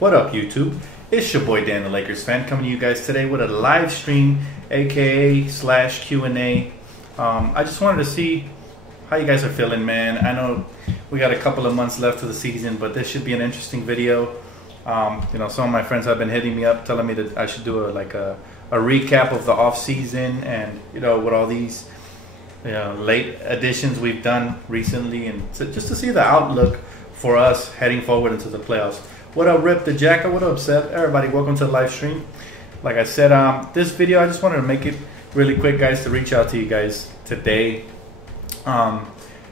What up, YouTube? It's your boy Dan, the Lakers fan, coming to you guys today with a live stream, aka / Q&A. I just wanted to see how you guys are feeling, man. I know we got a couple of months left of the season, but this should be an interesting video. Some of my friends have been hitting me up, telling me that I should do a recap of the off season, and with all these late additions we've done recently, and just to see the outlook for us heading forward into the playoffs. What up, Rip the Jacka? What up, Seth? Everybody, welcome to the live stream. Like I said, this video, I just wanted to make it really quick, guys, to reach out to you guys today. I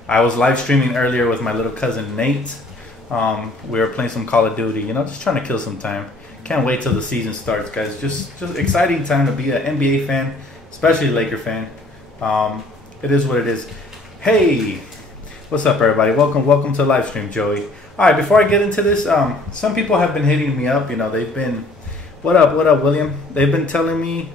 was live streaming earlier with my little cousin Nate. We were playing some Call of Duty, just trying to kill some time. Can't wait till the season starts, guys. Just exciting time to be an NBA fan, especially a Laker fan. It is what it is. Hey, what's up, everybody? Welcome to the live stream, Joey. All right, before I get into this, some people have been hitting me up. They've been, what up, William? They've been telling me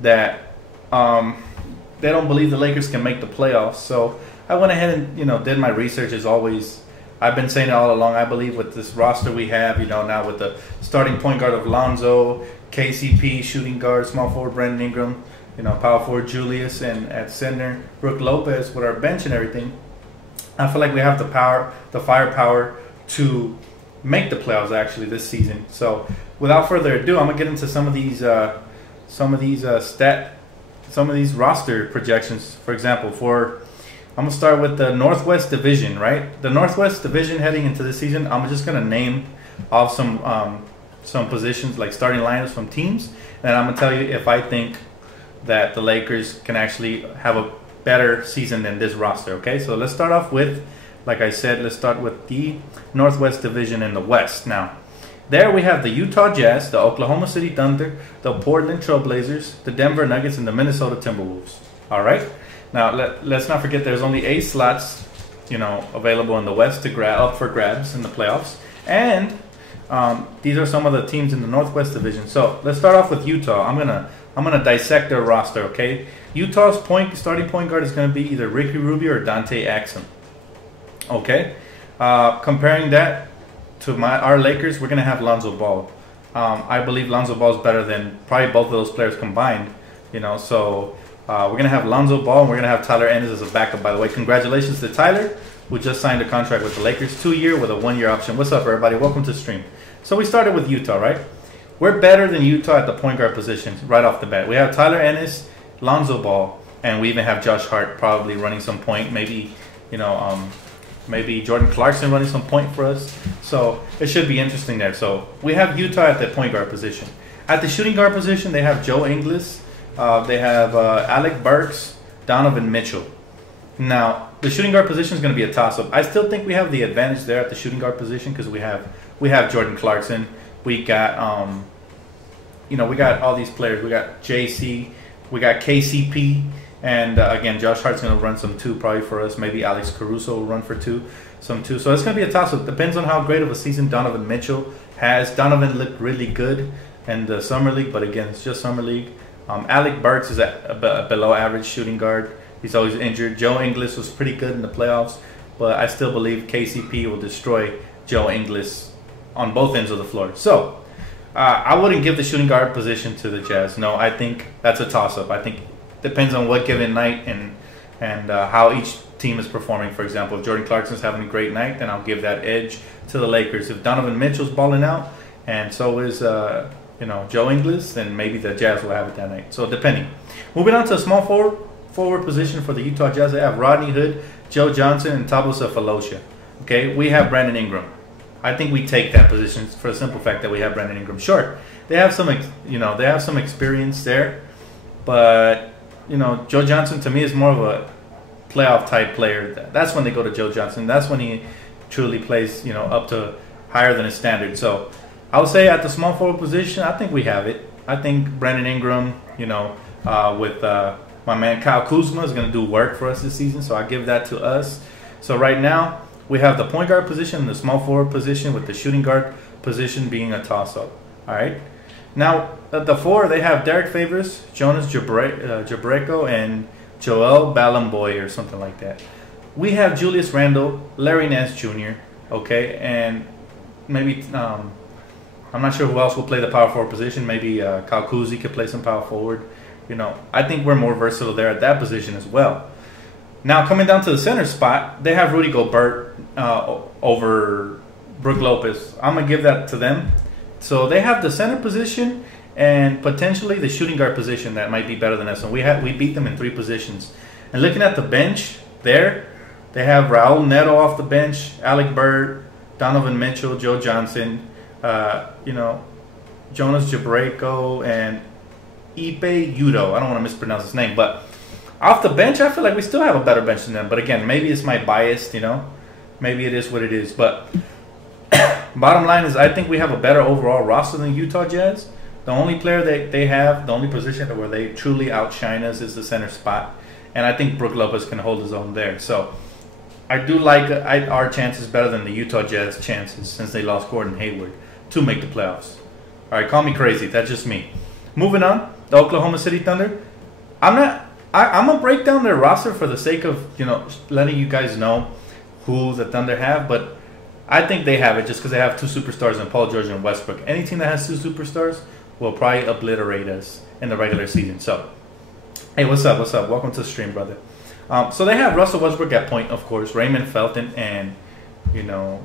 that they don't believe the Lakers can make the playoffs. So I went ahead and did my research as always. I've been saying it all along. I believe with this roster we have, now with the starting point guard of Lonzo, KCP, shooting guard, small forward Brandon Ingram, power forward Julius, and at center Brook Lopez, with our bench and everything, I feel like we have the firepower to make the playoffs actually this season. So without further ado, I'm gonna get into some of these roster projections. For example, I'm gonna start with the Northwest Division, right? The Northwest Division heading into this season, I'm just gonna name off some positions, like starting lineups from teams, and I'm gonna tell you if I think that the Lakers can actually have a better season than this roster. Okay, so let's start off with, like I said, let's start with the Northwest Division in the West. Now, there we have the Utah Jazz, the Oklahoma City Thunder, the Portland Trail Blazers, the Denver Nuggets, and the Minnesota Timberwolves. All right. Now let's not forget there's only 8 slots, available in the West to up for grabs in the playoffs, and these are some of the teams in the Northwest Division. So let's start off with Utah. I'm gonna dissect their roster. Okay, Utah's starting point guard is gonna be either Ricky Rubio or Dante Exum. Okay, comparing that to our Lakers, we're gonna have Lonzo Ball. I believe Lonzo Ball is better than probably both of those players combined. So we're gonna have Lonzo Ball, and we're gonna have Tyler Ennis as a backup. By the way, congratulations to Tyler, who just signed a contract with the Lakers, 2-year with a 1-year option. What's up, everybody? Welcome to the stream. So we started with Utah, right? We're better than Utah at the point guard position right off the bat. We have Tyler Ennis, Lonzo Ball, and we even have Josh Hart probably running some point. Maybe, maybe Jordan Clarkson running some point for us. So it should be interesting there. So we have Utah at the point guard position. At the shooting guard position, they have Joe Ingles. They have Alec Burks, Donovan Mitchell. Now, the shooting guard position is going to be a toss-up. I still think we have the advantage there at the shooting guard position because we have Jordan Clarkson. We got we got all these players. We got JC, we got KCP, and again, Josh Hart's going to run some 2 probably for us. Maybe Alex Caruso will run for 2. So it's going to be a toss-up. Depends on how great of a season Donovan Mitchell has. Donovan looked really good in the summer league, but again, it's just summer league. Alec Burks is a below average shooting guard. He's always injured. Joe Ingles was pretty good in the playoffs, but I still believe KCP will destroy Joe Ingles on both ends of the floor. So I wouldn't give the shooting guard position to the Jazz. No, I think that's a toss-up. I think it depends on what given night and how each team is performing. For example, if Jordan Clarkson's having a great night, then I'll give that edge to the Lakers. If Donovan Mitchell's balling out, and so is Joe Ingles, then maybe the Jazz will have it that night. So depending. Moving on to a small forward position for the Utah Jazz, they have Rodney Hood, Joe Johnson, and Tabosa Falosha. Okay, we have Brandon Ingram. I think we take that position for the simple fact that we have Brandon Ingram. Sure, they have some experience there, but Joe Johnson to me is more of a playoff type player. That's when they go to Joe Johnson. That's when he truly plays up to higher than his standard. So I would say at the small forward position, I think we have it. I think Brandon Ingram, with my man Kyle Kuzma is going to do work for us this season. So I give that to us. So right now, we have the point guard position and the small forward position, with the shooting guard position being a toss-up. All right. Now, at the 4, they have Derek Favors, Jonas Jerebko, and Joel Balamboy or something like that. We have Julius Randle, Larry Nance Jr., okay, and maybe I'm not sure who else will play the power forward position. Maybe Kyle Kuzey could play some power forward. I think we're more versatile there at that position as well. Now, coming down to the center spot, they have Rudy Gobert over Brook Lopez. I'm going to give that to them. So they have the center position and potentially the shooting guard position that might be better than us. And we beat them in 3 positions. And looking at the bench there, they have Raul Neto off the bench, Alec Bird, Donovan Mitchell, Joe Johnson, Jonas Jerebko, and Ipe Udo. I don't want to mispronounce his name, but off the bench, I feel like we still have a better bench than them. But again, maybe it's my bias, Maybe it is what it is. But bottom line is I think we have a better overall roster than Utah Jazz. The only player they have, the only position where they truly outshine us is the center spot. And I think Brook Lopez can hold his own there. So I do like our chances better than the Utah Jazz chances since they lost Gordon Hayward to make the playoffs. All right, call me crazy. That's just me. Moving on, the Oklahoma City Thunder. I'm going to break down their roster for the sake of, letting you guys know who the Thunder have. But I think they have it just because they have 2 superstars in Paul George and Westbrook. Any team that has 2 superstars will probably obliterate us in the regular season. So, hey, what's up? What's up? Welcome to the stream, brother. So they have Russell Westbrook at point, of course, Raymond Felton, and,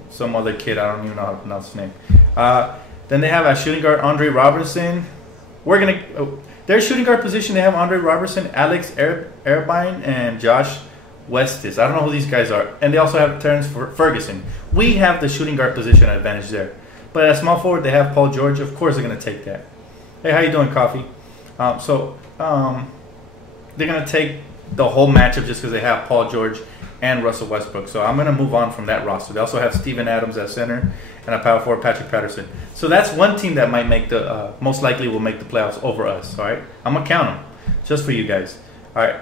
some other kid. I don't even know how to pronounce his name. Then they have a shooting guard, Andre Robertson. Their shooting guard position, they have Andre Robertson, Alex Arabine, and Josh Westis. I don't know who these guys are. And they also have Terrence Ferguson. We have the shooting guard position advantage there. But at small forward, they have Paul George. Of course, they're going to take that. Hey, how you doing, Coffee? They're going to take the whole matchup just because they have Paul George and Russell Westbrook. So I'm going to move on from that roster. They also have Steven Adams at center and a power forward, Patrick Patterson. So that's one team that might make most likely will make the playoffs over us. All right, I'm going to count them just for you guys. All right,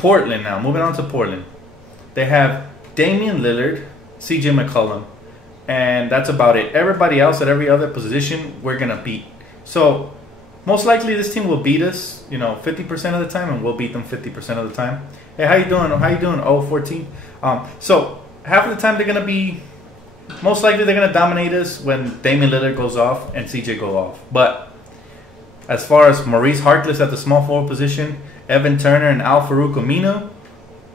Portland now. Moving on to Portland. They have Damian Lillard, CJ McCollum, and that's about it. Everybody else at every other position, we're going to beat. So most likely this team will beat us, 50% of the time, and we'll beat them 50% of the time. Hey, how you doing? How you doing? 14. So half of the time they're going to be, most likely they're going to dominate us when Damian Lillard goes off and CJ go off. But as far as Maurice Harkless at the small forward position, Evan Turner and Al-Farouq Aminu,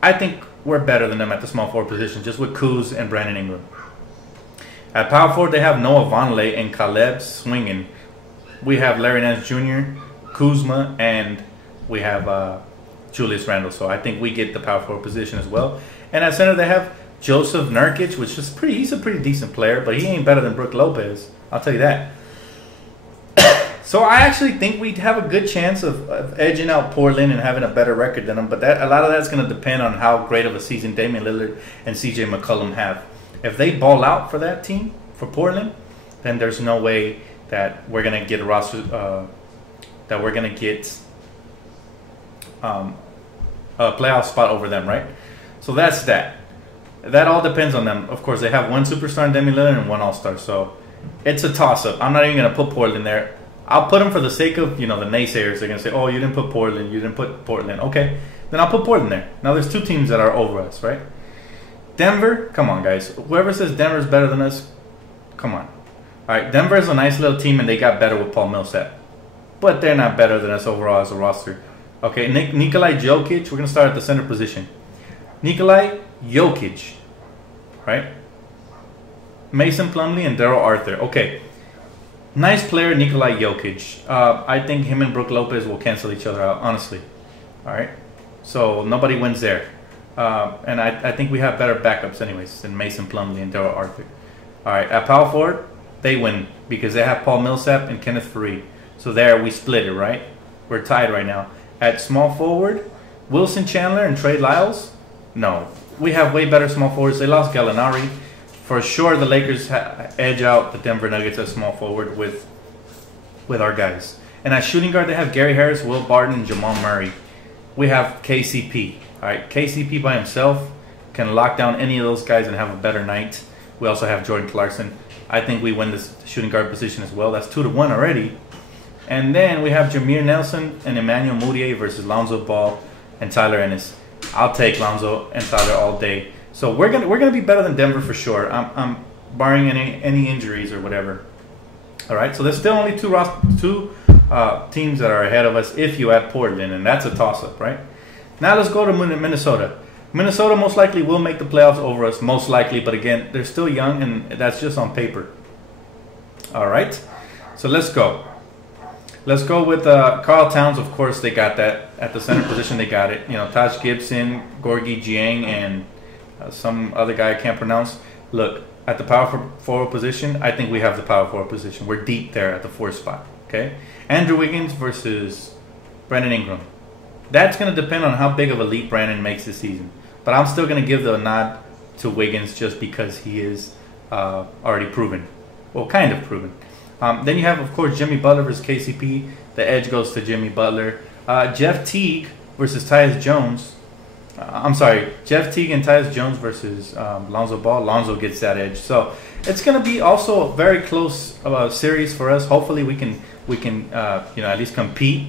I think we're better than them at the small forward position, just with Kuz and Brandon Ingram. At power forward, they have Noah Vonleh and Caleb Swinging. We have Larry Nance Jr., Kuzma, and we have Julius Randle. So I think we get the power forward position as well. And at center, they have Joseph Nurkic, which is he's a pretty decent player, but he ain't better than Brook Lopez. I'll tell you that. So I actually think we'd have a good chance of edging out Portland and having a better record than them. But a lot of that's going to depend on how great of a season Damian Lillard and CJ McCollum have. If they ball out for that team, for Portland, then there's no way that we're going to get a roster, that we're going to get a playoff spot over them, right? So that's that. That all depends on them. Of course, they have 1 superstar in Damian Lillard and 1 all-star. So it's a toss-up. I'm not even going to put Portland there. I'll put them for the sake of, the naysayers. They're going to say, oh, you didn't put Portland. You didn't put Portland. Okay, then I'll put Portland there. Now, there's 2 teams that are over us, right? Denver, come on, guys. Whoever says Denver's better than us, come on. All right, Denver is a nice little team, and they got better with Paul Millsap. But they're not better than us overall as a roster. Okay, Nikolai Jokic, we're going to start at the center position. Nikolai Jokic, right? Mason Plumlee and Daryl Arthur. Okay, nice player, Nikolai Jokic. I think him and Brook Lopez will cancel each other out, honestly. All right, so nobody wins there. And I think we have better backups anyways than Mason Plumlee and Daryl Arthur. All right, at power forward, they win because they have Paul Millsap and Kenneth Faried. So there, we split it, right? We're tied right now. At small forward, Wilson Chandler and Trey Lyles? No. We have way better small forwards. They lost Gallinari. For sure, the Lakers edge out the Denver Nuggets at small forward with our guys. And at shooting guard, they have Gary Harris, Will Barton, and Jamal Murray. We have KCP. All right, KCP by himself can lock down any of those guys and have a better night. We also have Jordan Clarkson. I think we win this shooting guard position as well. That's 2-1 already. And then we have Jameer Nelson and Emmanuel Mudiay versus Lonzo Ball and Tyler Ennis. I'll take Lonzo and Tyler all day. So we're gonna be better than Denver for sure. I'm barring any injuries or whatever. All right, so there's still only two teams that are ahead of us if you add Portland, and that's a toss-up, right? Now let's go to Minnesota. Minnesota most likely will make the playoffs over us, most likely, but again, they're still young, and that's just on paper. All right, so let's go. Let's go with Karl Towns. Of course, they got that at the center position. They got it. You know, Taj Gibson, Gorgui Dieng, and some other guy I can't pronounce. Look, at the power forward position, I think we have the power forward position. We're deep there at the 4th spot. Okay, Andrew Wiggins versus Brandon Ingram. That's going to depend on how big of a leap Brandon makes this season. But I'm still going to give the nod to Wiggins just because he is already proven. Well, kind of proven. Then you have, of course, Jimmy Butler versus KCP. The edge goes to Jimmy Butler. Jeff Teague versus Tyus Jones. Jeff Teague and Tyus Jones versus Lonzo Ball. Lonzo gets that edge. So it's going to be also a very close series for us. Hopefully we can at least compete.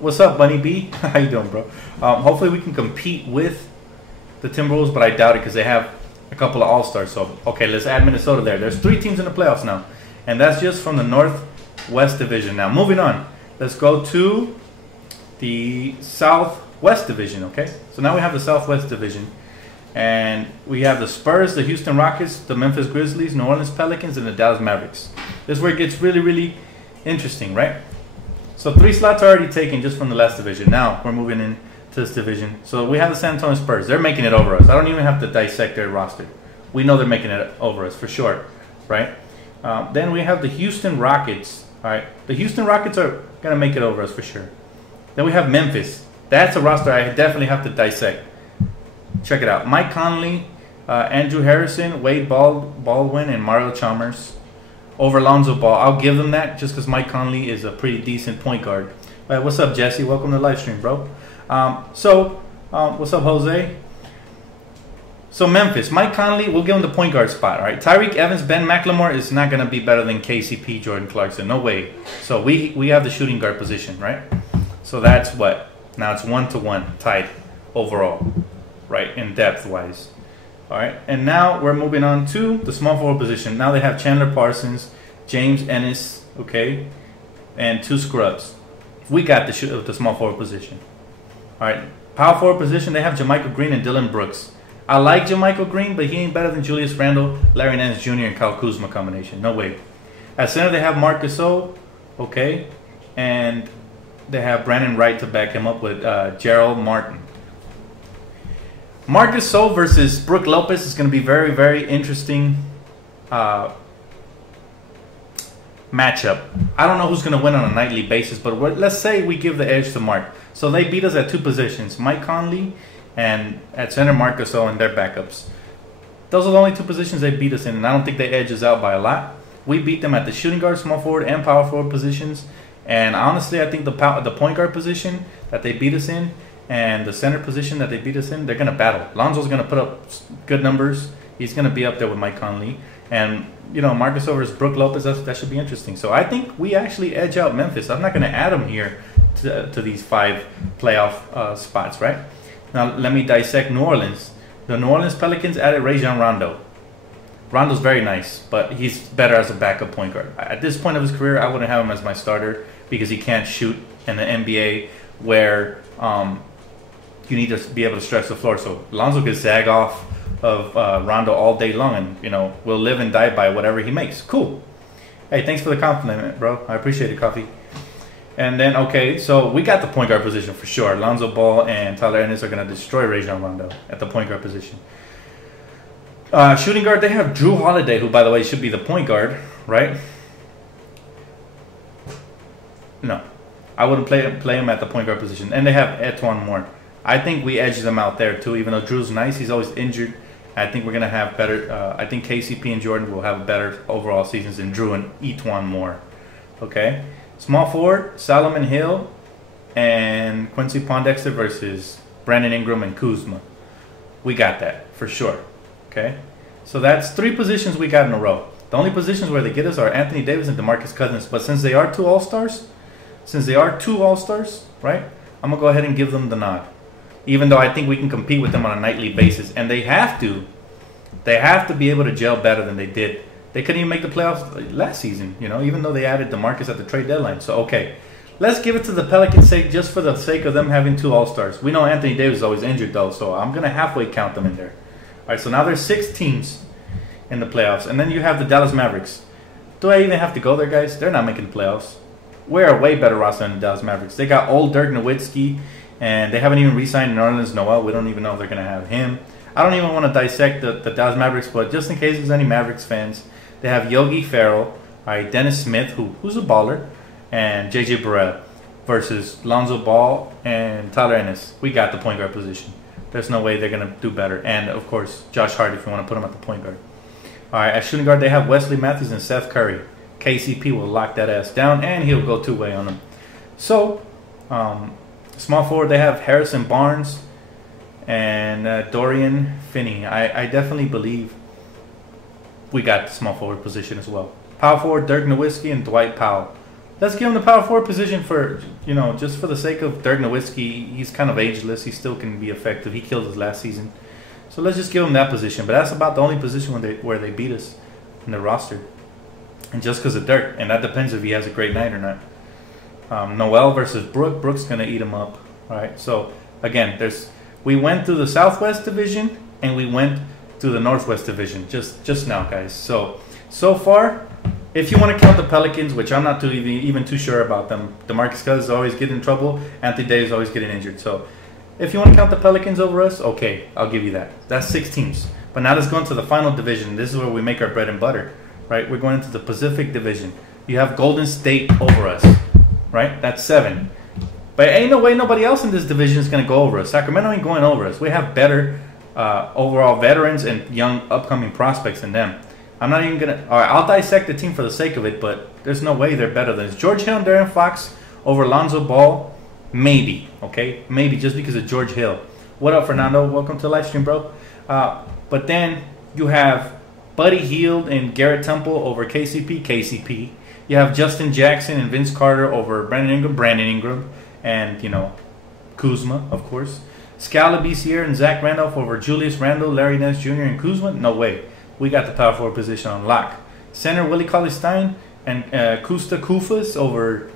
What's up, Bunny B? How you doing, bro? Hopefully we can compete with the Timberwolves, but I doubt it because they have a couple of All-Stars. So, okay, let's add Minnesota there. There's 3 teams in the playoffs now, and that's just from the Northwest Division. Now, moving on, let's go to the Southwest Division, okay? So now we have the Southwest Division, and we have the Spurs, the Houston Rockets, the Memphis Grizzlies, New Orleans Pelicans, and the Dallas Mavericks. This is where it gets really, really interesting, right? So 3 slots are already taken just from the last division. Now we're moving into this division. So we have the San Antonio Spurs. They're making it over us. I don't even have to dissect their roster. We know they're making it over us for sure, right? Then we have the Houston Rockets. All right, the Houston Rockets are gonna make it over us for sure. Then we have Memphis. That's a roster I definitely have to dissect. Check it out: Mike Conley, Andrew Harrison, Wade Baldwin, and Mario Chalmers. Over Lonzo Ball. I'll give them that just because Mike Conley is a pretty decent point guard. What's up, Jesse? Welcome to the live stream, bro. What's up, Jose? So Memphis, Mike Conley, we'll give him the point guard spot. All right, Tyreek Evans, Ben McLemore is not going to be better than KCP, Jordan Clarkson. No way. So we have the shooting guard position, right? So that's what? Now it's 1-1 tied overall, right? In depth wise. All right, and now we're moving on to the small forward position. Now they have Chandler Parsons, James Ennis, okay, and 2 scrubs. We got the small forward position. All right, power forward position, they have JaMychal Green and Dylan Brooks. I like JaMychal Green, but he ain't better than Julius Randle, Larry Nance Jr., and Kyle Kuzma combination. No way. At center, they have Marc Gasol, okay, and they have Brandon Wright to back him up with Gerald Martin. Marc Gasol versus Brook Lopez is going to be very, very interesting matchup. I don't know who's going to win on a nightly basis, but let's say we give the edge to Mark. So they beat us at 2 positions, Mike Conley and at center Marc Gasol and their backups. Those are the only 2 positions they beat us in, and I don't think they edge us out by a lot. We beat them at the shooting guard, small forward, and power forward positions. And honestly, I think the point guard position that they beat us in and the center position that they beat us in, they're going to battle. Lonzo's going to put up good numbers. He's going to be up there with Mike Conley. And, you know, Marc Gasol versus Brook Lopez, that should be interesting. So I think we actually edge out Memphis. I'm not going to add them here to these 5 playoff spots, right? Now, let me dissect New Orleans. The New Orleans Pelicans added Rajon Rondo. Rondo's very nice, but he's better as a backup point guard. At this point of his career, I wouldn't have him as my starter because he can't shoot in the NBA where you need to be able to stretch the floor. So Lonzo could zag off of Rondo all day long, and you know we'll live and die by whatever he makes. Cool. Hey, thanks for the compliment, bro. I appreciate it, Coffee. And then okay, so we got the point guard position for sure. Lonzo Ball and Tyler Ennis are gonna destroy Rajon Rondo at the point guard position. Shooting guard, they have Drew Holiday, who by the way should be the point guard, right? No, I wouldn't play him at the point guard position. And they have Etuan Moore. I think we edge them out there too, even though Drew's nice. He's always injured. I think we're going to have better. I think KCP and Jordan will have better overall seasons than Drew and Etuan Moore. Okay? Small forward, Solomon Hill and Quincy Pondexter versus Brandon Ingram and Kuzma. We got that for sure. Okay? So that's 3 positions we got in a row. The only positions where they get us are Anthony Davis and DeMarcus Cousins. But since they are 2 All-Stars, right, I'm going to go ahead and give them the nod. Even though I think we can compete with them on a nightly basis. And they have to be able to gel better than they did They couldn't even make the playoffs last season, you know, even though they added DeMarcus at the trade deadline. So, okay, let's give it to the Pelicans' sake just for the sake of them having 2 All-Stars. We know Anthony Davis is always injured, though, so I'm going to halfway count them in there. All right, so now there's 6 teams in the playoffs. And then you have the Dallas Mavericks. Do I even have to go there, guys? They're not making the playoffs. We're a way better roster than the Dallas Mavericks. They got old Dirk Nowitzki, and they haven't even re-signed Nerlens Noel. We don't even know if they're going to have him. I don't even want to dissect the Dallas Mavericks, but just in case there's any Mavericks fans, they have Yogi Ferrell, all right, Dennis Smith, who's a baller, and J.J. Barea versus Lonzo Ball and Tyler Ennis. We got the point guard position. There's no way they're going to do better. And, of course, Josh Hart if you want to put him at the point guard. All right, at shooting guard, they have Wesley Matthews and Seth Curry. KCP will lock that ass down, and he'll go 2-way on them. So, small forward, they have Harrison Barnes and Dorian Finney. I definitely believe we got the small forward position as well. Power forward, Dirk Nowitzki and Dwight Powell. Let's give him the power forward position for, you know, just for the sake of Dirk Nowitzki. He's kind of ageless. He still can be effective. He killed us last season. So let's just give him that position. But that's about the only position where they beat us in the roster. And just because of Dirk. And that depends if he has a great night or not. Noel versus Brook. Brook's going to eat him up. All right. So, again, we went through the Southwest Division and we went through the Northwest Division just now, guys. So far, if you want to count the Pelicans, which I'm not even too sure about them, DeMarcus Cousins always getting in trouble. Anthony Davis always getting injured. So if you want to count the Pelicans over us, okay, I'll give you that. That's 6 teams. But now let's go into the final division. This is where we make our bread and butter, right? We're going into the Pacific Division. You have Golden State over us, right? That's 7. But ain't no way nobody else in this division is going to go over us. Sacramento ain't going over us. We have better overall veterans and young upcoming prospects than them. I'm not even going to... All right, I'll dissect the team for the sake of it, but there's no way they're better than us. George Hill and De'Aaron Fox over Lonzo Ball. Maybe, okay? Maybe just because of George Hill. What up, Fernando? Welcome to the live stream, bro. But then you have Buddy Hield and Garrett Temple over KCP. You have Justin Jackson and Vince Carter over Brandon Ingram, and, you know, Kuzma, of course. Scala Bicier and Zach Randolph over Julius Randle, Larry Nance Jr., and Kuzma. No way. We got the power forward position on lock. Center Willie Cauley-Stein and Kusta Kufas over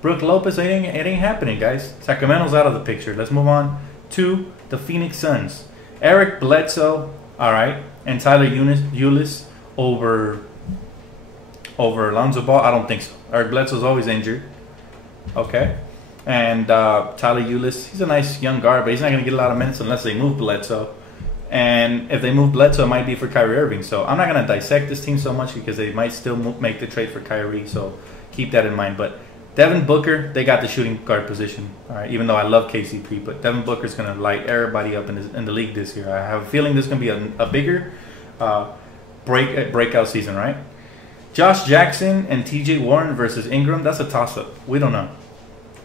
Brook Lopez. It ain't happening, guys. Sacramento's out of the picture. Let's move on to the Phoenix Suns. Eric Bledsoe, all right, and Tyler Ulis over Lonzo Ball. I don't think so. Eric Bledsoe's always injured. Okay. And Tyler Ulis, he's a nice young guard, but he's not going to get a lot of minutes unless they move Bledsoe. And if they move Bledsoe, it might be for Kyrie Irving. So I'm not going to dissect this team so much because they might still make the trade for Kyrie. So keep that in mind. But Devin Booker, they got the shooting guard position. All right, even though I love KCP, but Devin Booker's going to light everybody up in the league this year. I have a feeling this is going to be a bigger breakout season, right? Josh Jackson and T.J. Warren versus Ingram. That's a toss-up. We don't know.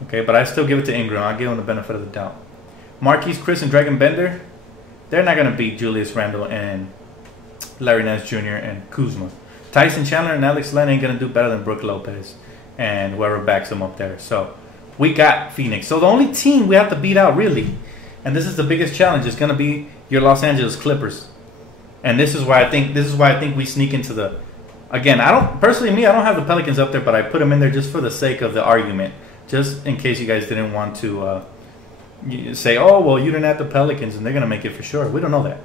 Okay, but I still give it to Ingram. I'll give him the benefit of the doubt. Marquise Chris and Dragon Bender, they're not going to beat Julius Randle and Larry Nance Jr. and Kuzma. Tyson Chandler and Alex Len ain't going to do better than Brook Lopez and whoever backs them up there. So we got Phoenix. So the only team we have to beat out, really, and this is the biggest challenge, is going to be your Los Angeles Clippers. And this is why I think we sneak into the... Again, I don't have the Pelicans up there, but I put them in there just for the sake of the argument. Just in case you guys didn't want to say, oh, well, you didn't have the Pelicans and they're going to make it for sure. We don't know that.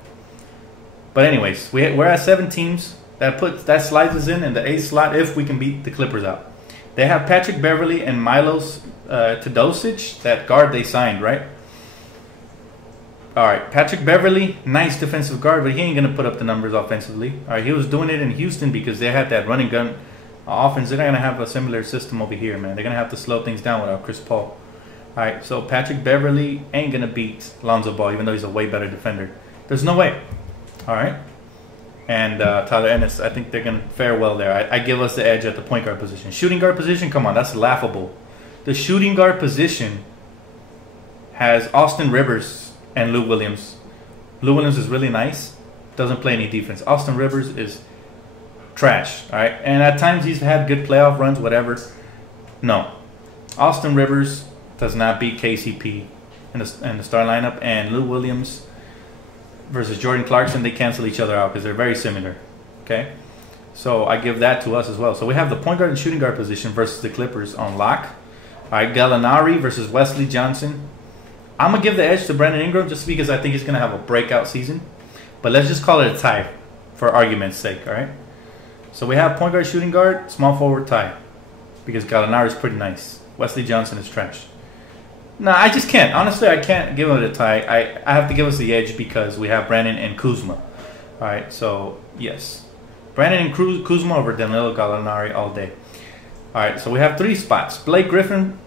But anyways, we're at 7 teams. That slides us in the 8th slot if we can beat the Clippers out. They have Patrick Beverly and Milos Teodosic, that guard they signed, right? All right, Patrick Beverly, nice defensive guard, but he ain't going to put up the numbers offensively. All right, he was doing it in Houston because they had that running gun offense. They're not going to have a similar system over here, man. They're going to have to slow things down without Chris Paul. All right, so Patrick Beverly ain't going to beat Lonzo Ball, even though he's a way better defender. There's no way. All right. And Tyler Ennis, I think they're going to fare well there. I give us the edge at the point guard position. Shooting guard position, come on, that's laughable. The shooting guard position has Austin Rivers and Lou Williams. Lou Williams is really nice. Doesn't play any defense. Austin Rivers is trash, all right? And at times he's had good playoff runs, whatever. No. Austin Rivers does not beat KCP in the star lineup. And Lou Williams versus Jordan Clarkson, they cancel each other out because they're very similar, okay? So I give that to us as well. So we have the point guard and shooting guard position versus the Clippers on lock. All right, Gallinari versus Wesley Johnson. I'm going to give the edge to Brandon Ingram just because I think he's going to have a breakout season. But let's just call it a tie for argument's sake, all right? So we have point guard, shooting guard, small forward tie. Because Gallinari is pretty nice. Wesley Johnson is trash. No, I just can't. Honestly, I can't give it a tie. I have to give us the edge because we have Brandon and Kuzma. All right, so yes. Brandon and Kuzma over Danilo Gallinari all day. All right, so we have 3 spots. Blake Griffin,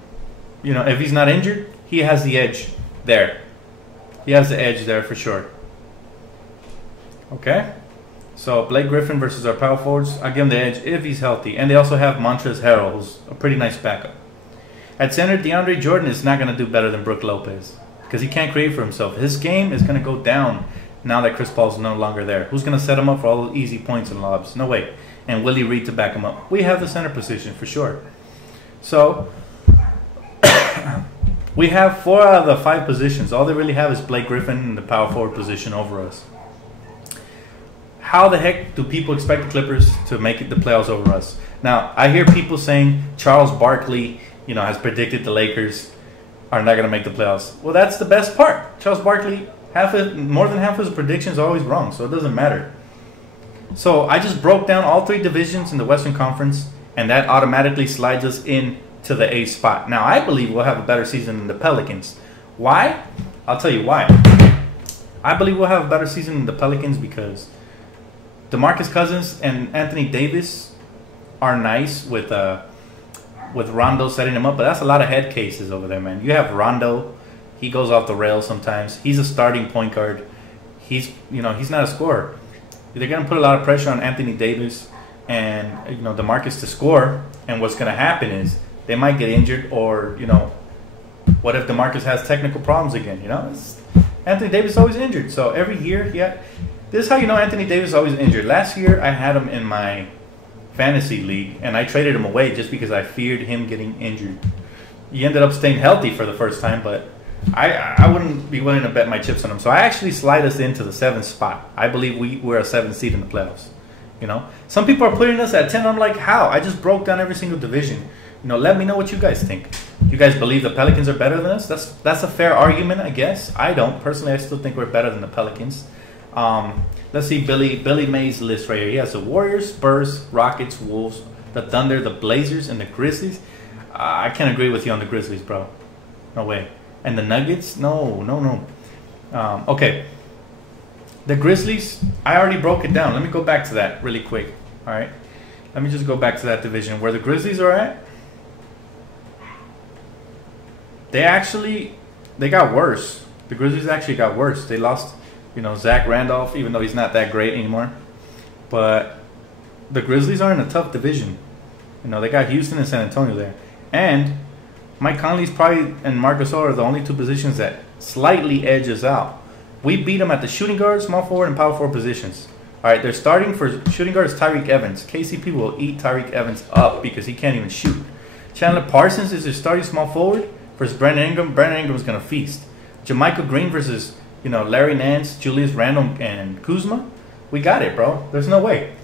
you know, if he's not injured, he has the edge there. He has the edge there for sure. Okay? So Blake Griffin versus our power forwards, I give him the edge if he's healthy. And they also have Montrezl Harrell, who's a pretty nice backup. At center, DeAndre Jordan is not going to do better than Brook Lopez because he can't create for himself. His game is going to go down now that Chris Paul's no longer there. Who's going to set him up for all the easy points and lobs? No way. And Willie Reed to back him up. We have the center position for sure. So we have 4 out of the 5 positions. All they really have is Blake Griffin in the power forward position over us. How the heck do people expect the Clippers to make it the playoffs over us? Now, I hear people saying Charles Barkley, you know, has predicted the Lakers are not going to make the playoffs. Well, that's the best part. Charles Barkley, more than half of his predictions are always wrong, so it doesn't matter. So I just broke down all 3 divisions in the Western Conference, and that automatically slides us into the 8th spot. Now, I believe we'll have a better season than the Pelicans. Why? I'll tell you why. I believe we'll have a better season than the Pelicans because DeMarcus Cousins and Anthony Davis are nice with Rondo setting him up, but that's a lot of head cases over there, man. You have Rondo, he goes off the rails sometimes. He's a starting point guard. He's not a scorer. They're gonna put a lot of pressure on Anthony Davis and DeMarcus to score. And what's gonna happen is they might get injured, or what if DeMarcus has technical problems again? Anthony Davis is always injured. So every year, this is how you know Anthony Davis is always injured. Last year, I had him in my fantasy league, and I traded him away just because I feared him getting injured. He ended up staying healthy for the first time, but I wouldn't be willing to bet my chips on him. So I actually slide us into the 7th spot. I believe we're a 7th seed in the playoffs. Some people are putting us at 10. I'm like, how? I just broke down every single division. Let me know what you guys think. You guys believe the Pelicans are better than us? That's a fair argument, I guess. I don't. Personally, I still think we're better than the Pelicans. Let's see Billy Mays' list right here. He has the Warriors, Spurs, Rockets, Wolves, the Thunder, the Blazers, and the Grizzlies. I can't agree with you on the Grizzlies, bro. No way. And the Nuggets? No. Okay. The Grizzlies, I already broke it down. Let me go back to that really quick. All right. Let me just go back to that division. Where the Grizzlies are at, they got worse. The Grizzlies actually got worse. They lost Zach Randolph, even though he's not that great anymore. But the Grizzlies are in a tough division. They got Houston and San Antonio there. And Mike Conley's probably and Marc Gasol are the only 2 positions that slightly edge us out. We beat them at the shooting guard, small forward, and power forward positions. All right, they're starting for shooting guard is Tyreke Evans. KCP will eat Tyreke Evans up because he can't even shoot. Chandler Parsons is their starting small forward versus Brandon Ingram. Brandon Ingram's going to feast. JaMychal Green versus Larry Nance, Julius Randle, and Kuzma. We got it, bro. There's no way.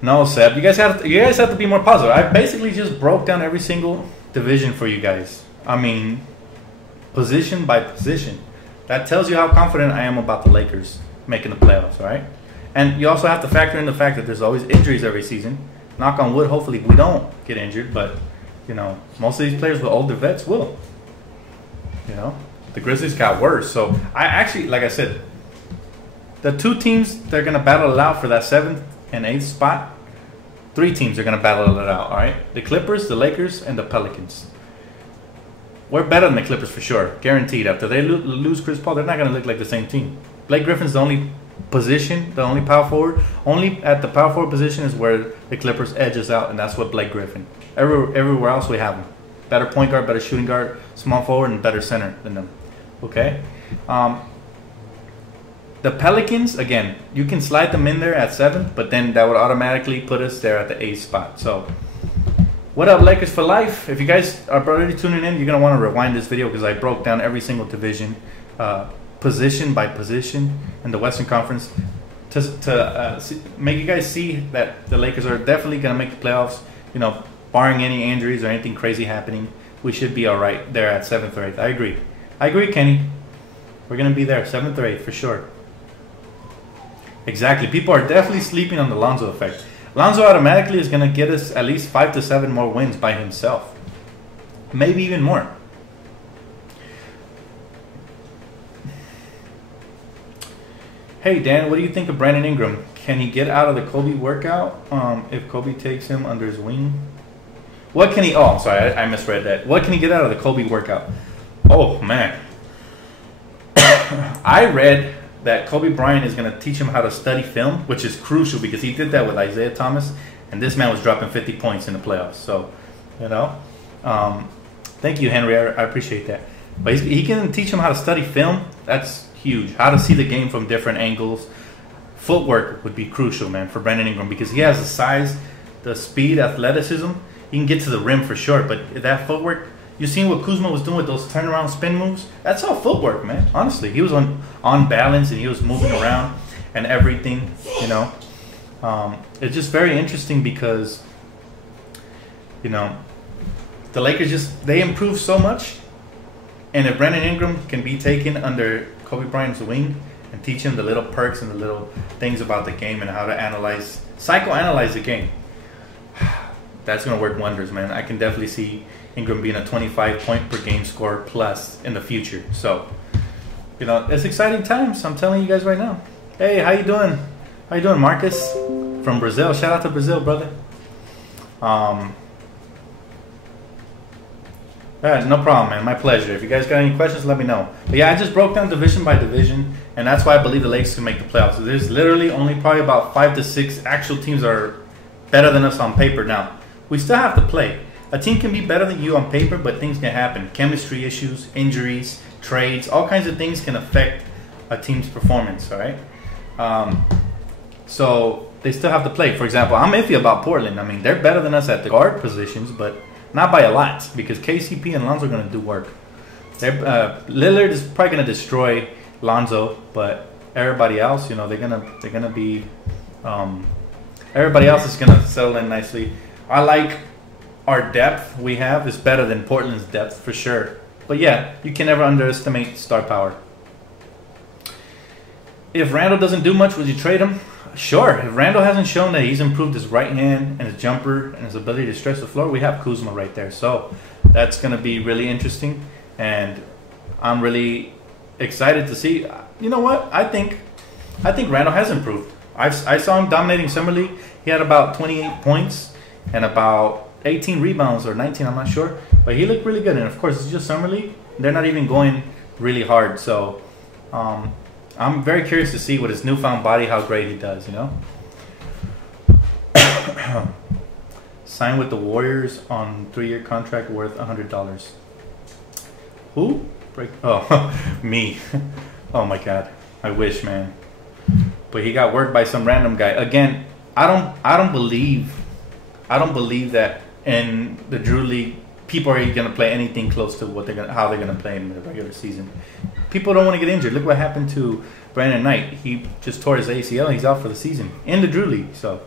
No, Seb. You guys have to be more positive. I basically just broke down every single division for you guys. I mean, position by position. That tells you how confident I am about the Lakers making the playoffs, all right? And you also have to factor in the fact that there's always injuries every season. Knock on wood, hopefully we don't get injured, but, most of these players with older vets will. The Grizzlies got worse. So, I actually, like I said, the 2 teams, they're going to battle it out for that 7th and 8th spot. 3 teams are going to battle it out, all right? The Clippers, the Lakers, and the Pelicans. We're better than the Clippers for sure, guaranteed. After they lose Chris Paul, they're not going to look like the same team. Blake Griffin's the only position, the only power forward. Only at the power forward position is where the Clippers edge us out, and that's what Blake Griffin. Everywhere else we have him. Better point guard, better shooting guard, small forward, and better center than them. Okay? The Pelicans, again, you can slide them in there at 7th, but then that would automatically put us there at the 8th spot. So, what up, Lakers for life? If you guys are already tuning in, you're going to want to rewind this video because I broke down every single division, position by position in the Western Conference make you guys see that the Lakers are definitely going to make the playoffs. You know, barring any injuries or anything crazy happening, we should be all right there at 7th or 8th. I agree, Kenny. We're going to be there 7th or 8th for sure. Exactly. People are definitely sleeping on the Lonzo effect. Lonzo automatically is going to get us at least 5 to 7 more wins by himself. Maybe even more. Hey, Dan, what do you think of Brandon Ingram? Can he get out of the Kobe workout if Kobe takes him under his wing? What can he... Oh, I'm sorry. I misread that. What can he get out of the Kobe workout? Oh, man. I read that Kobe Bryant is going to teach him how to study film, which is crucial because he did that with Isaiah Thomas, and this man was dropping 50 points in the playoffs. So, you know, thank you, Henry. I appreciate that. But he can teach him how to study film. That's huge. How to see the game from different angles. Footwork would be crucial, man, for Brandon Ingram because he has the size, the speed, athleticism. He can get to the rim for sure, but that footwork, you seen what Kuzma was doing with those turnaround spin moves? That's all footwork, man. Honestly, he was on balance and he was moving around and everything, you know. It's just very interesting because, you know, the Lakers they improved so much. And if Brandon Ingram can be taken under Kobe Bryant's wing and teach him the little perks and the little things about the game and how to psychoanalyze the game, that's going to work wonders, man. I can definitely see Ingram being a 25 point per game scorer plus in the future. So, you know, it's exciting times. I'm telling you guys right now. Hey, how you doing? How you doing, Marcus from Brazil? Shout out to Brazil, brother. Yeah, no problem, man. My pleasure. If you guys got any questions, let me know. But yeah, I just broke down division by division, and that's why I believe the Lakers can make the playoffs. So there's literally only probably about 5 to 6 actual teams that are better than us on paper. Now, we still have to play. A team can be better than you on paper, but things can happen. Chemistry issues, injuries, trades, all kinds of things can affect a team's performance, all right? So they still have to play. For example, I'm iffy about Portland. I mean, they're better than us at the guard positions, but not by a lot because KCP and Lonzo are going to do work. Lillard is probably going to destroy Lonzo, but everybody else, you know, they're gonna be. Everybody else is going to settle in nicely. I like our depth we have is better than Portland's depth for sure. But yeah, you can never underestimate star power. If Randall doesn't do much, would you trade him? Sure. If Randall hasn't shown that he's improved his right hand and his jumper and his ability to stretch the floor, we have Kuzma right there. So that's going to be really interesting. And I'm really excited to see. You know what? I think Randall has improved. I saw him dominating Summer League. He had about 28 points and about 18 rebounds or 19, I'm not sure. But he looked really good. And, of course, it's just Summer League. They're not even going really hard. So I'm very curious to see with his newfound body how great he does, you know. Sign with the Warriors on 3-year contract worth $100. Who? Oh, me. Oh my God. I wish, man. But he got worked by some random guy. Again, I don't believe that in the Drew League people are going to play anything close to how they're going to play in the regular season. People don't want to get injured. Look what happened to Brandon Knight. He just tore his ACL. He's out for the season in the Drew League. So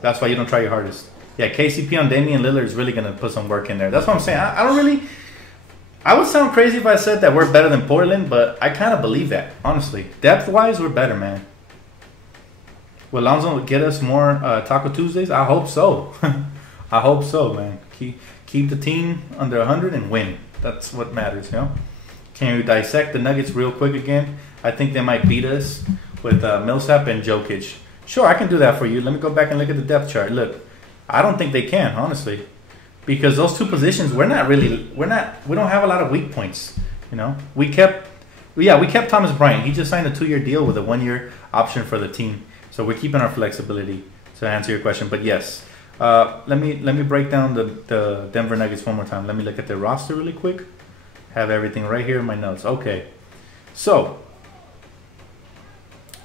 that's why you don't try your hardest. Yeah, KCP on Damian Lillard is really going to put some work in there. That's what I'm saying. I would sound crazy if I said that we're better than Portland, but I kind of believe that, honestly. Depth-wise, we're better, man. Will Lonzo get us more Taco Tuesdays? I hope so. I hope so, man. Keep the team under 100 and win. That's what matters, you know? Can we dissect the Nuggets real quick again? I think they might beat us with Millsap and Jokic. Sure, I can do that for you. Let me go back and look at the depth chart. Look, I don't think they can, honestly. Because those two positions, we don't have a lot of weak points, you know? We kept Thomas Bryant. He just signed a 2-year deal with a 1-year option for the team. So we're keeping our flexibility to answer your question. But yes, let me break down the Denver Nuggets one more time. Let me look at their roster really quick. Have everything right here in my notes. Okay. So,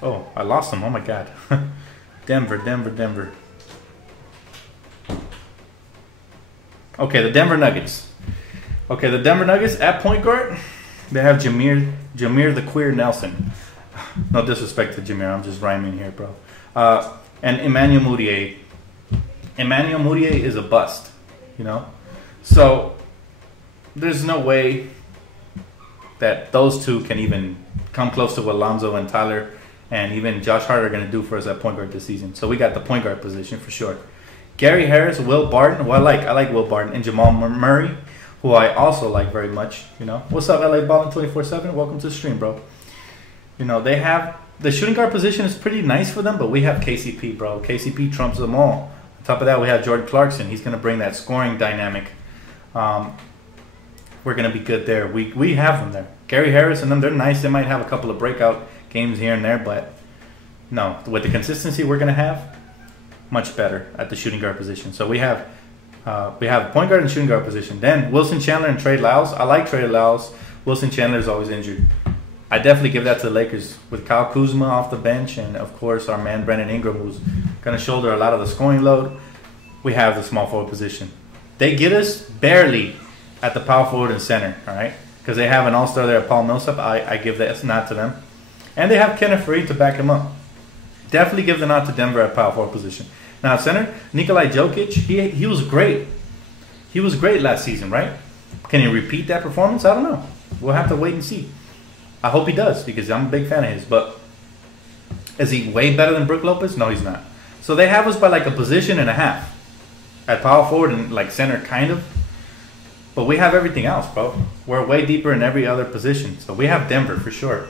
oh, I lost them. Oh my God. Denver. Okay, the Denver Nuggets. Okay, the Denver Nuggets at point guard, they have Jameer the Queer Nelson. No disrespect to Jameer, I'm just rhyming here, bro. And Emmanuel Mudiay. Emmanuel Mudiay is a bust, you know? So, there's no way that those two can even come close to what Lonzo and Tyler and even Josh Hart are going to do for us at point guard this season. So, we got the point guard position for sure. Gary Harris, Will Barton, who I like Will Barton, and Jamal Murray, who I also like very much, you know. What's up, LA Ballin 24/7? Welcome to the stream, bro. You know, they have, the shooting guard position is pretty nice for them, but we have KCP, bro. KCP trumps them all. On top of that, we have Jordan Clarkson. He's going to bring that scoring dynamic. We're going to be good there. We have them there. Gary Harris and them, they're nice. They might have a couple of breakout games here and there, but no, with the consistency we're going to have, much better at the shooting guard position. So we have point guard and shooting guard position. Then Wilson Chandler and Trey Lyles. I like Trey Lyles. Wilson Chandler is always injured. I definitely give that to the Lakers with Kyle Kuzma off the bench, and of course our man Brandon Ingram, who's going to shoulder a lot of the scoring load. We have the small forward position. They get us barely at the power forward and center, all right? Because they have an all-star there, Paul Millsap. I give that nod to them. And they have Kenneth Faried to back him up. Definitely give the nod to Denver at power forward position. Now at center, Nikolai Jokic, he was great. He was great last season, right? Can he repeat that performance? I don't know. We'll have to wait and see. I hope he does because I'm a big fan of his. But is he way better than Brook Lopez? No, he's not. So they have us by like a position and a half at power forward and like center, kind of. But we have everything else, bro. We're way deeper in every other position. So we have Denver for sure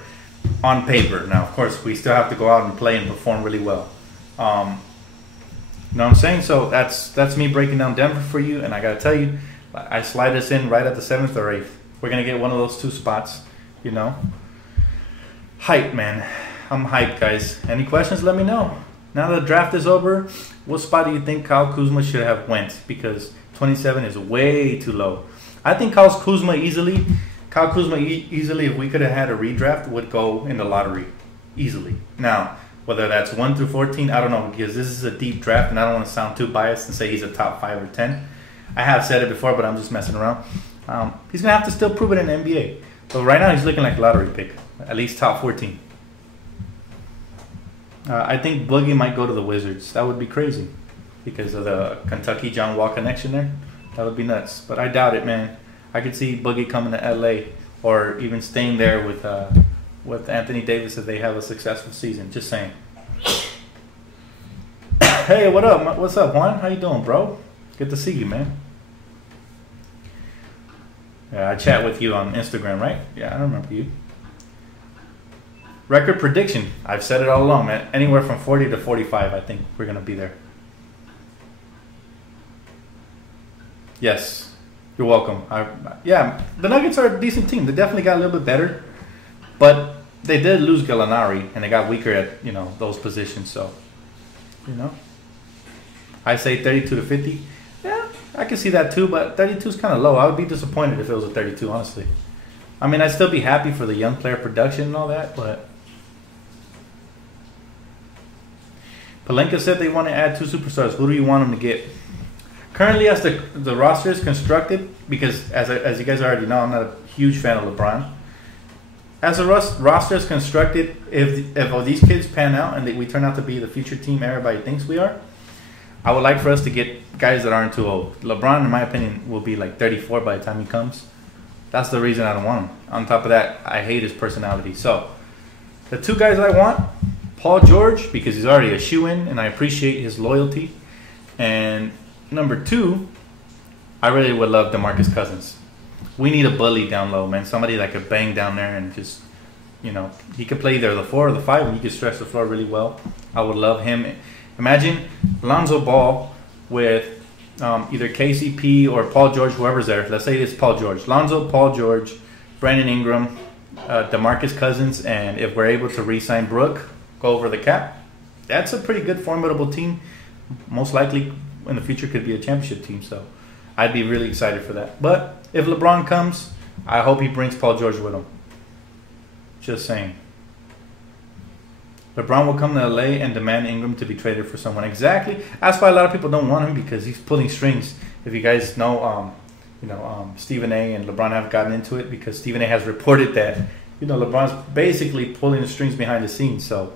on paper. Now, of course, we still have to go out and play and perform really well. You know what I'm saying? So that's me breaking down Denver for you. And I got to tell you, I slide us in right at the 7th or 8th. We're going to get one of those two spots, you know. Hype, man. I'm hyped, guys. Any questions, let me know. Now that the draft is over, what spot do you think Kyle Kuzma should have went? Because 27 is way too low. I think Kyle Kuzma easily, if we could have had a redraft, would go in the lottery. Easily. Now, whether that's 1 through 14, I don't know, because this is a deep draft, and I don't want to sound too biased and say he's a top 5 or 10. I have said it before, but I'm just messing around. He's going to have to still prove it in the NBA. But right now, he's looking like a lottery pick. At least top 14. I think Boogie might go to the Wizards. That would be crazy. Because of the Kentucky-John Wall connection there. That would be nuts. But I doubt it, man. I could see Boogie coming to LA. Or even staying there with Anthony Davis if they have a successful season. Just saying. Hey, what up? What's up, Juan? How you doing, bro? Good to see you, man. Yeah, I chat with you on Instagram, right? Yeah, I remember you. Record prediction. I've said it all along, man. Anywhere from 40 to 45, I think we're going to be there. Yes. You're welcome. Yeah, the Nuggets are a decent team. They definitely got a little bit better. But they did lose Gallinari, and they got weaker at, you know, those positions. So, you know. I say 32 to 50. Yeah, I can see that too, but 32 is kind of low. I would be disappointed if it was a 32, honestly. I mean, I'd still be happy for the young player production and all that, but... Palenka said they want to add 2 superstars. Who do you want them to get? Currently, as the roster is constructed, because as you guys already know, I'm not a huge fan of LeBron. As the roster is constructed, if all these kids pan out and we turn out to be the future team everybody thinks we are, I would like for us to get guys that aren't too old. LeBron, in my opinion, will be like 34 by the time he comes. That's the reason I don't want him. On top of that, I hate his personality. So, the 2 guys I want, Paul George, because he's already a shoo-in, and I appreciate his loyalty. And number 2, I really would love DeMarcus Cousins. We need a bully down low, man. Somebody that could bang down there and just, you know, he could play either the 4 or the 5, and he could stretch the floor really well. I would love him. Imagine Lonzo Ball with either KCP or Paul George, whoever's there. Let's say it's Paul George. Lonzo, Paul George, Brandon Ingram, DeMarcus Cousins, and if we're able to re-sign Brook, go over the cap, that's a pretty good, formidable team. Most likely in the future could be a championship team, so I'd be really excited for that. But if LeBron comes, I hope he brings Paul George with him. Just saying. LeBron will come to LA and demand Ingram to be traded for someone. Exactly. That's why a lot of people don't want him, because he's pulling strings. If you guys know, Stephen A. and LeBron have gotten into it because Stephen A. has reported that you know, LeBron's basically pulling the strings behind the scenes. So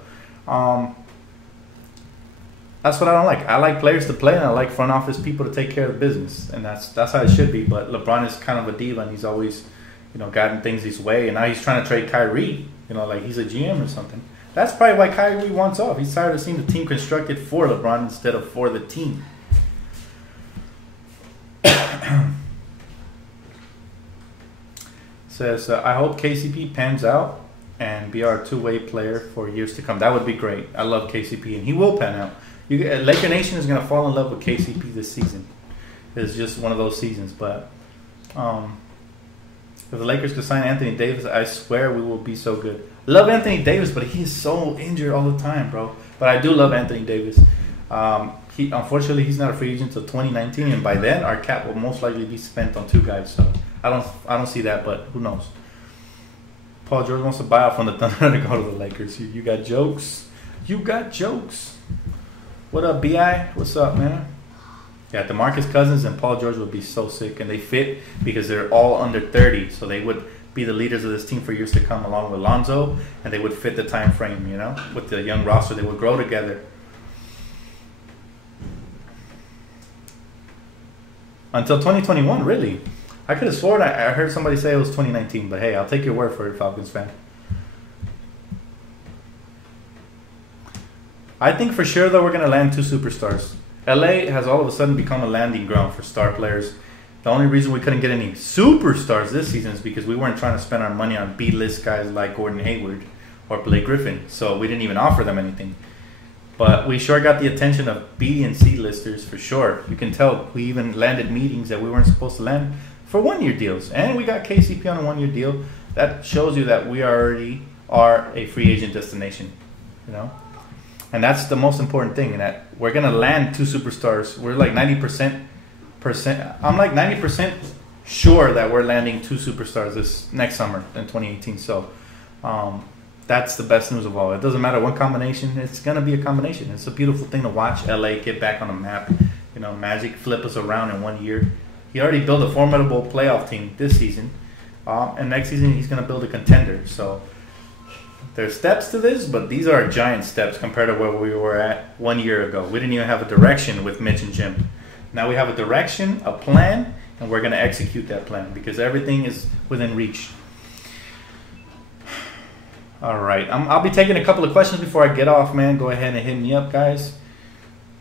that's what I don't like. I like players to play, and I like front office people to take care of the business, and that's how it should be. But LeBron is kind of a diva, and he's always, you know, gotten things his way, and now he's trying to trade Kyrie. You know, like he's a GM or something. That's probably why Kyrie wants off. He's tired of seeing the team constructed for LeBron instead of for the team. Says, I hope KCP pans out and be our two-way player for years to come. That would be great. I love KCP, and he will pan out. Laker Nation is going to fall in love with KCP this season. It's just one of those seasons. But if the Lakers could sign Anthony Davis, I swear we will be so good. Love Anthony Davis, but he is so injured all the time, bro. But I do love Anthony Davis. Unfortunately, he's not a free agent until 2019, and by then our cap will most likely be spent on two guys. So I don't see that, but who knows? Paul George wants to buy out from the Thunder to go to the Lakers. You got jokes? You got jokes? What up, BI? What's up, man? Yeah, DeMarcus Cousins and Paul George would be so sick, and they fit because they're all under 30, so they would be the leaders of this team for years to come, along with Lonzo, and they would fit the time frame, you know, with the young roster. They would grow together. Until 2021, really. I could have sworn I heard somebody say it was 2019, but hey, I'll take your word for it, Falcons fan. I think for sure, though, we're going to land two superstars. LA has all of a sudden become a landing ground for star players. The only reason we couldn't get any superstars this season is because we weren't trying to spend our money on B-list guys like Gordon Hayward or Blake Griffin, so we didn't even offer them anything. But we sure got the attention of B and C listers for sure. You can tell we even landed meetings that we weren't supposed to land for one-year deals. And we got KCP on a one-year deal. That shows you that we already are a free agent destination, you know? And that's the most important thing, in that we're going to land two superstars. We're like 90%. I'm like 90% sure that we're landing two superstars this next summer in 2018. So that's the best news of all. It doesn't matter what combination. It's going to be a combination. It's a beautiful thing to watch LA get back on the map. You know, Magic flip us around in 1 year. He already built a formidable playoff team this season. And next season he's going to build a contender. So there's steps to this, but these are giant steps compared to where we were at 1 year ago. We didn't even have a direction with Mitch and Jim. Now we have a direction, a plan, and we're going to execute that plan because everything is within reach. All right. I'll be taking a couple of questions before I get off, man. Go ahead and hit me up, guys.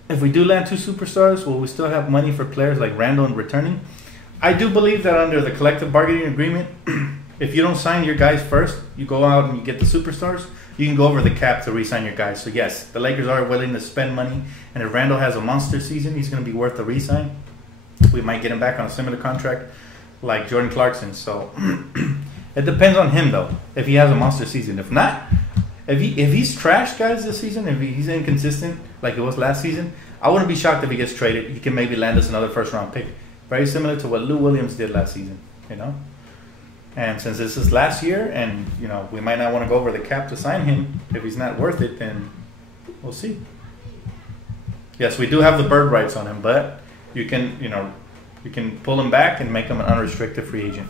If we do land two superstars, will we still have money for players like Randall and returning? I do believe that under the collective bargaining agreement, if you don't sign your guys first, you go out and you get the superstars, you can go over the cap to re-sign your guys. So yes, the Lakers are willing to spend money, and if Randall has a monster season, he's going to be worth the re-sign. We might get him back on a similar contract like Jordan Clarkson. So it depends on him, though, if he has a monster season. If not, if he's trash, guys, this season, if he's inconsistent like it was last season, I wouldn't be shocked if he gets traded. He can maybe land us another first-round pick. Very similar to what Lou Williams did last season, you know? And since this is last year, and you know we might not want to go over the cap to sign him, if he's not worth it, then we'll see. Yes, we do have the bird rights on him, but you can pull him back and make him an unrestricted free agent.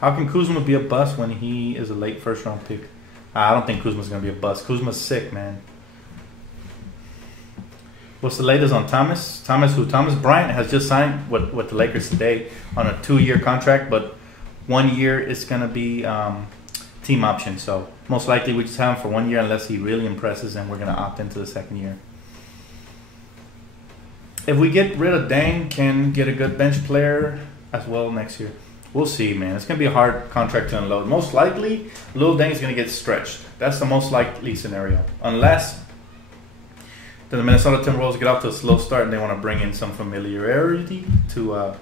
How can Kuzma be a bust when he is a late first-round pick? I don't think Kuzma's going to be a bust. Kuzma's sick, man. What's the latest on Thomas? Thomas Bryant has just signed with the Lakers today on a 2-year contract, but 1 year is going to be team option. So most likely we just have him for 1 year unless he really impresses, and we're going to opt into the second year. If we get rid of Dang, can get a good bench player as well next year. We'll see, man. It's going to be a hard contract to unload. Most likely, Lil Dang is going to get stretched. That's the most likely scenario. Unless the Minnesota Timberwolves get off to a slow start and they want to bring in some familiarity to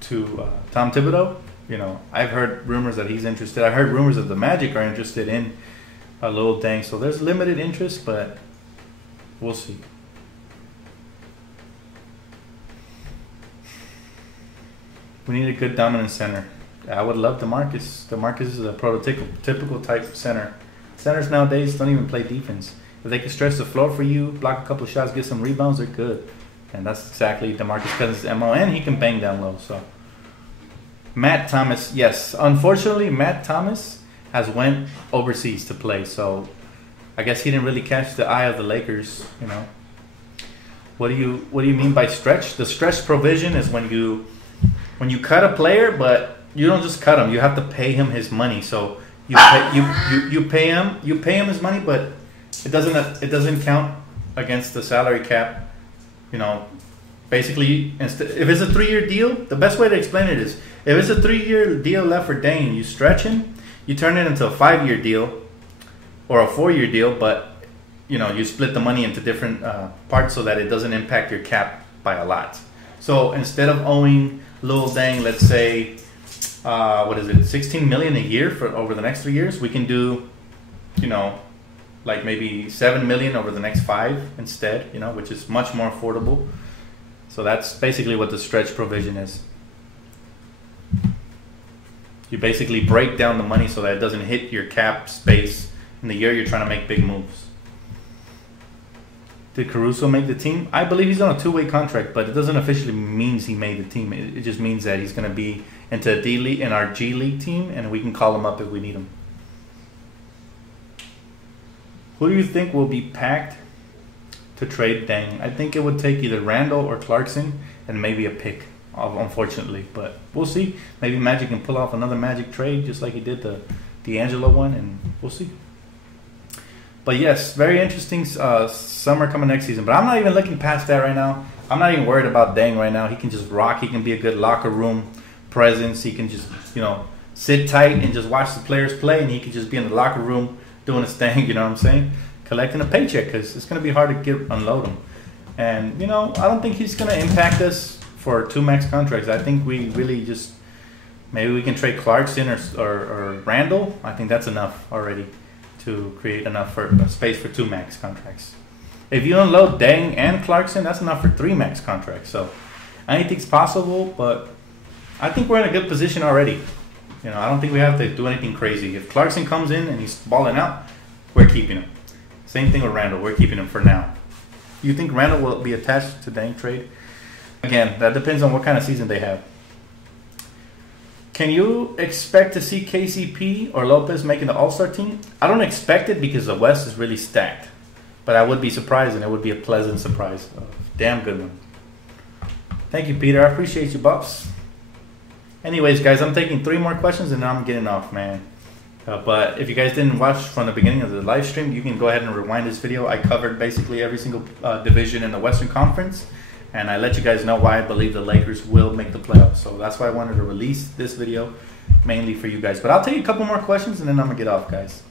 Tom Thibodeau. You know, I've heard rumors that he's interested. I heard rumors that the Magic are interested in a Lil Dang. So there's limited interest, but we'll see. We need a good dominant center. I would love DeMarcus. DeMarcus is a prototypical type center. Centers nowadays don't even play defense. If they can stretch the floor for you, block a couple of shots, get some rebounds, they're good. And that's exactly DeMarcus Cousins' MO. And he can bang down low. So Matt Thomas, yes. Unfortunately, Matt Thomas has went overseas to play, so I guess he didn't really catch the eye of the Lakers. You know, what do you mean by stretch? The stretch provision is when you cut a player, but you don't just cut him. You have to pay him his money. So you pay him his money, but it doesn't count against the salary cap. You know, basically, if it's a 3-year deal, the best way to explain it is if it's a 3-year deal left for Dane, you stretch him, you turn it into a 5-year deal or a 4-year deal, but you know you split the money into different parts so that it doesn't impact your cap by a lot. So instead of owing Lil Deng, let's say, what is it, $16 million a year for over the next 3 years, we can do, you know, like maybe $7 million over the next 5 instead, you know, which is much more affordable. So that's basically what the stretch provision is. You basically break down the money so that it doesn't hit your cap space in the year you're trying to make big moves. Did Caruso make the team? I believe he's on a 2-way contract, but it doesn't officially mean he made the team. It just means that he's going to be into D League in our G League team, and we can call him up if we need him. Who do you think will be packed to trade Deng? I think it would take either Randall or Clarkson and maybe a pick, unfortunately. But we'll see. Maybe Magic can pull off another Magic trade just like he did the D'Angelo one, and we'll see. But yes, very interesting summer coming next season. But I'm not even looking past that right now. I'm not even worried about Deng right now. He can just rock. He can be a good locker room presence. He can just, you know, sit tight and just watch the players play. And he can just be in the locker room doing his thing, you know what I'm saying? Collecting a paycheck because it's going to be hard to unload him. And, you know, I don't think he's going to impact us for 2 max contracts. I think we really just, maybe we can trade Clarkson or Randall. I think that's enough already to create enough for space for 2 max contracts. If you unload Deng and Clarkson, that's enough for 3 max contracts. So anything's possible, but I think we're in a good position already. You know, I don't think we have to do anything crazy. If Clarkson comes in and he's balling out, we're keeping him. Same thing with Randall. We're keeping him for now. You think Randall will be attached to Deng trade? Again, that depends on what kind of season they have. Can you expect to see KCP or Lopez making the All-Star team? I don't expect it because the West is really stacked. But I would be surprised, and it would be a pleasant surprise. Damn good one. Thank you, Peter. I appreciate you, Buffs. Anyways, guys, I'm taking 3 more questions, and then I'm getting off, man. But if you guys didn't watch from the beginning of the live stream, you can go ahead and rewind this video. I covered basically every single division in the Western Conference. And I let you guys know why I believe the Lakers will make the playoffs. So that's why I wanted to release this video, mainly for you guys. But I'll take a couple more questions, and then I'm going to get off, guys.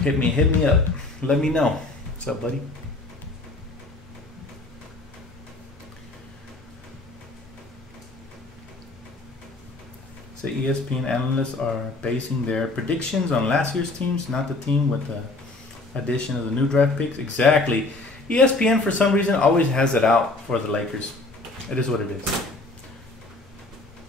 Hit me up. Let me know. What's up, buddy? So ESPN analysts are basing their predictions on last year's teams, not the team with the addition of the new draft picks. Exactly. ESPN, for some reason, always has it out for the Lakers. It is what it is.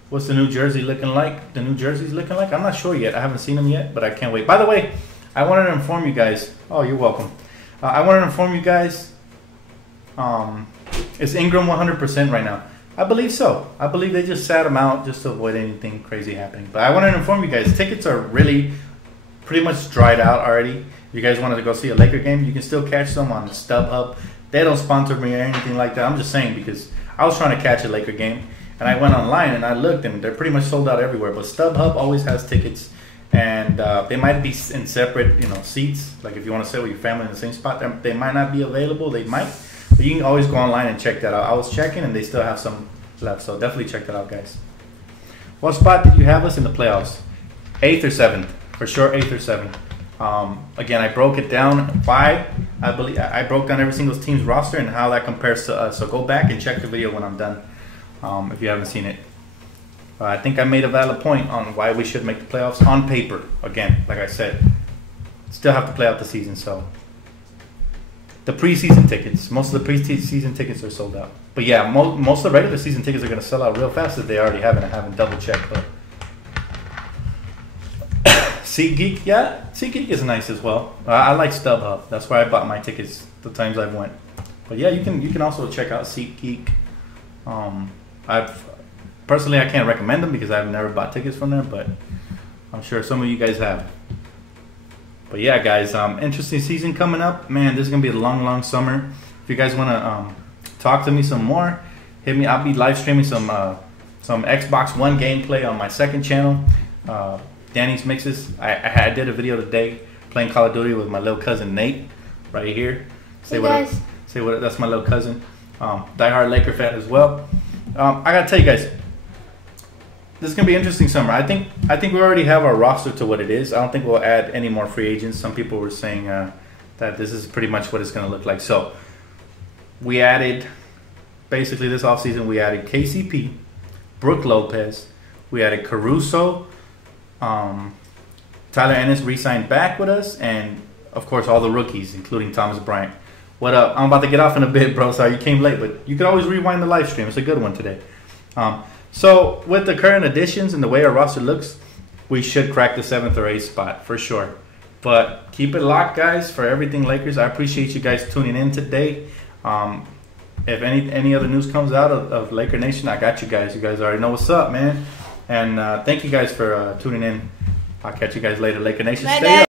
What's the New Jersey looking like? The New Jersey's looking like? I'm not sure yet. I haven't seen them yet, but I can't wait. By the way, I wanted to inform you guys. Oh, you're welcome. I wanted to inform you guys. Is Ingram 100% right now? I believe so. I believe they just sat him out just to avoid anything crazy happening. But I wanted to inform you guys. Tickets are really pretty much dried out already. If you guys wanted to go see a Laker game, you can still catch them on StubHub. They don't sponsor me or anything like that. I'm just saying because I was trying to catch a Laker game, and I went online and I looked, and they're pretty much sold out everywhere. But StubHub always has tickets, and they might be in separate, you know, seats. Like if you want to sit with your family in the same spot, they might not be available. They might, but you can always go online and check that out. I was checking, and they still have some left, so definitely check that out, guys. What spot did you have us in the playoffs? 8th or 7th, for sure. 8th or 7th. Again, I broke it down why I believe I broke down every single team's roster and how that compares to us. So go back and check the video when I'm done, if you haven't seen it. I think I made a valid point on why we should make the playoffs on paper. Again, like I said, still have to play out the season. So the preseason tickets, most of the preseason tickets are sold out. But yeah, most of the regular season tickets are going to sell out real fast if they already haven't. I haven't double checked, but. SeatGeek, yeah, SeatGeek is nice as well. I like StubHub. That's where I bought my tickets the times I've went. But yeah, you can also check out SeatGeek. Personally, I can't recommend them because I've never bought tickets from there, but I'm sure some of you guys have. But yeah, guys, interesting season coming up. Man, this is gonna be a long summer. If you guys wanna talk to me some more, hit me. I'll be live streaming some Xbox One gameplay on my second channel, Danny's Mixes. I did a video today playing Call of Duty with my little cousin Nate, right here. Say what up. Say what up. That's my little cousin, diehard Laker fan as well. I gotta tell you guys, this is gonna be an interesting summer. I think we already have our roster to what it is. I don't think we'll add any more free agents. Some people were saying that this is pretty much what it's gonna look like. So we added, basically this offseason, we added KCP, Brook Lopez, we added Caruso, Tyler Ennis re-signed back with us, and of course all the rookies, including Thomas Bryant. What up? I'm about to get off in a bit, bro. Sorry you came late, but you can always rewind the live stream. It's a good one today. So with the current additions and the way our roster looks, we should crack the 7th or 8th spot for sure. But keep it locked, guys, for everything Lakers. I appreciate you guys tuning in today. If any other news comes out of Laker Nation, I got you guys. You guys already know what's up, man. And thank you guys for tuning in. I'll catch you guys later, Laker Nation. Stay up.